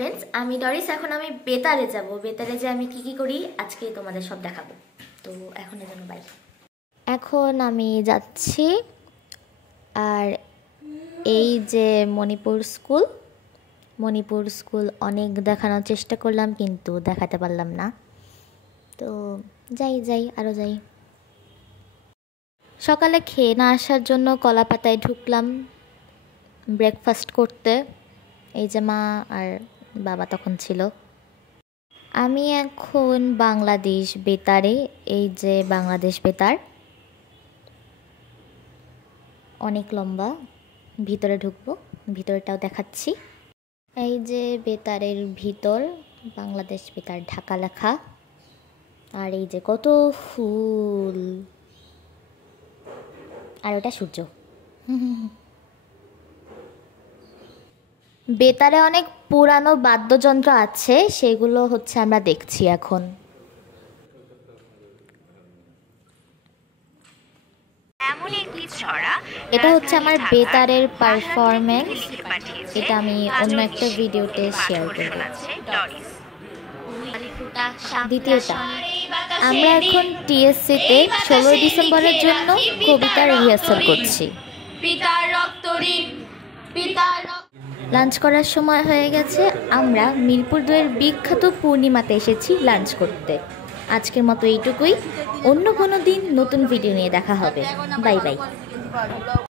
Friends, আমি Doris. এখন আমি বেতারে যাব। বেতারে যে আমি কি করি আজকে তোমাদের সব দেখাবো। তো এখন এর জন্য বাই। এখন আমি যাচ্ছি। আর এই যে মণিপুর স্কুল অনেক দেখানোর চেষ্টা করলাম কিন্তু দেখাতে পারলাম না। তো যাই আরও যাই। সকালে খেয়ে না আসার জন্য কলাপাতায় ঢুকলাম ব্রেকফাস্ট করতে। এই যে মা আর বাবা তখন ছিল। আমি এখন বাংলাদেশ বেতারে, এই যে বাংলাদেশ বেতার অনেক লম্বা, ভিতরে ঢুকবো, ভিতরটাও দেখাচ্ছি। এই যে বেতারের ভিতর বাংলাদেশ বেতার ঢাকা লেখা। আর এই যে কত ফুল, আর ওটা সূর্য। বেতারে অনেক পুরানো বাদ্যযন্ত্র আছে, সেগুলো হচ্ছে আমরা দেখছি এখন। এটা হচ্ছে আমার বেতারের পারফরমেন্স। এটা আমি অন্য একটা ভিডিওতে শেয়ার করব। দ্বিতীয়টা, আমরা এখন টিএসসিতে 16 ডিসেম্বরের জন্য কবিতার রিহার্সাল করছি। লাঞ্চ করার সময় হয়ে গেছে। আমরা মিরপুর 2-এর বিখ্যাত পূর্ণিমাতে এসেছি লাঞ্চ করতে। আজকের মতো এইটুকুই। অন্য কোনো দিন নতুন ভিডিও নিয়ে দেখা হবে। Bye bye.